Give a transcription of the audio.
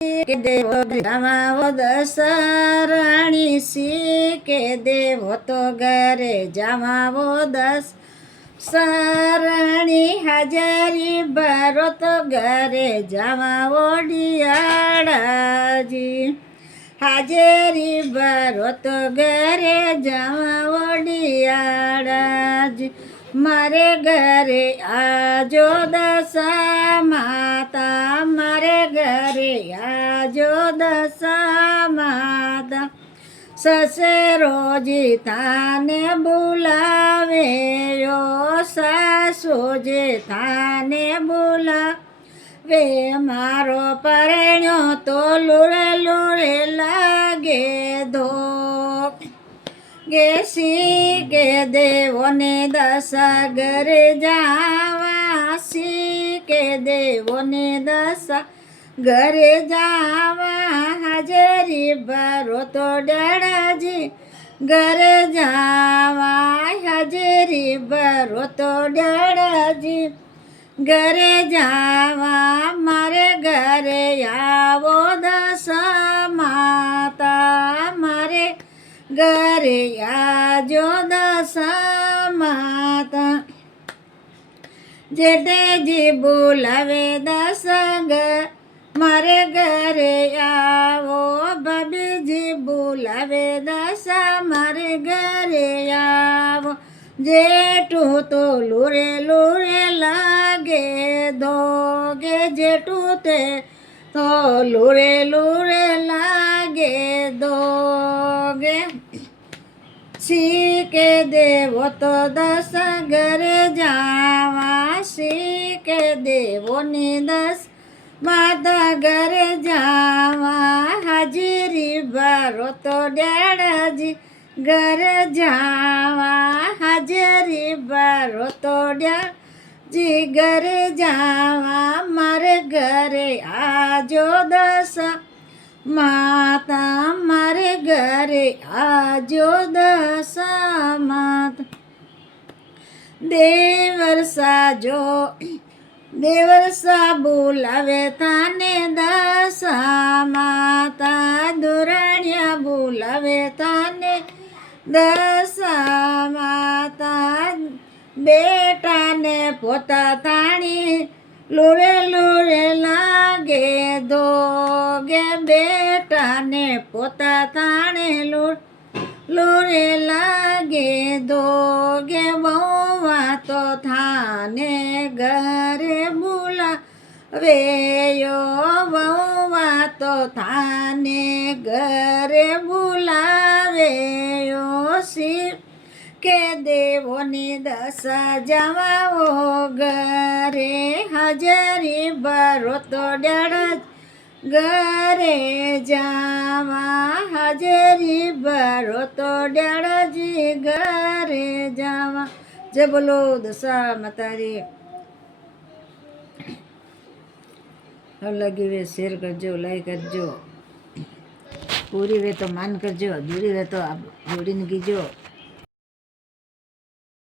કે દેવો જમાવો દસરાણી સી કે દેવો તો ઘરે જમાવો દસરાણી હાજરી ભરો તો ઘરે જમાવો ડિયાળાજી હાજરી ભરો તો ઘરે જમાવો ડિયાળાજી મારે ઘરે આજો દશા માતા મારે ઘરે આજો દશા માતા સસરોજી થાને બોલાવે યો સાસુજી થાને બોલાવે મારો પરણ્યો તો લુરે લુરે લાગે ધો સી કે દેવોને દશા ઘરે જાવા સી કે દેવોને દશા ઘરે જાવા હાજરી ભરો તો ડાળાજી ઘરે જાવા હાજરી ભરો તો ડાળાજી ઘરે જાવા મારે ઘરે આવો દશા માતા મારે ઘરે આજો દશા માતા જેઠેજી બોલાવે દશા મારે ઘરે આવો ભાભીજી બોલાવે દશા મારે ઘરે આવો જેઠું તો લુરે લુરે લાગે દોગે જેઠું તે તો લુરે લુરે લાગે દોગે સી કે દેવો તો દશા ઘરે જાવા સી કે દેવોની માતા ઘરે જાવા હાજરી ભરો તો ડાળાજી ઘરે જાવા હાજરી ભરો તો ડાળાજી ઘરે જાવા મારે ઘરે આજો દશા માતા મારે ઘરે આજો દશા માતા દેવરસા બોલાવે તાને દશા માતા દુરાણિયા બોલાવે તાને દશા માતા બેટાને પોતા તાણી લુરે લુરે લાગે દોગે બેટાને પોતા તાણે લુરે લાગે દોગે બહુવા તો થાને ઘરે બોલાવે યો બહુવા તો થાને ઘરે બોલાવે યો સી કે દેવોની દશા જમાવો ઘરે હાજરી ભરો તો ડાળાજી ઘરે જાવા હાજરી ભરો તો ડાળાજી ઘરે જાવા જય બોલો દશા માતારી લગી વે શેર કરજો લાઈક કરજો પૂરી વે તો માન કરજો અધૂરી વે તો જોડીને કીજો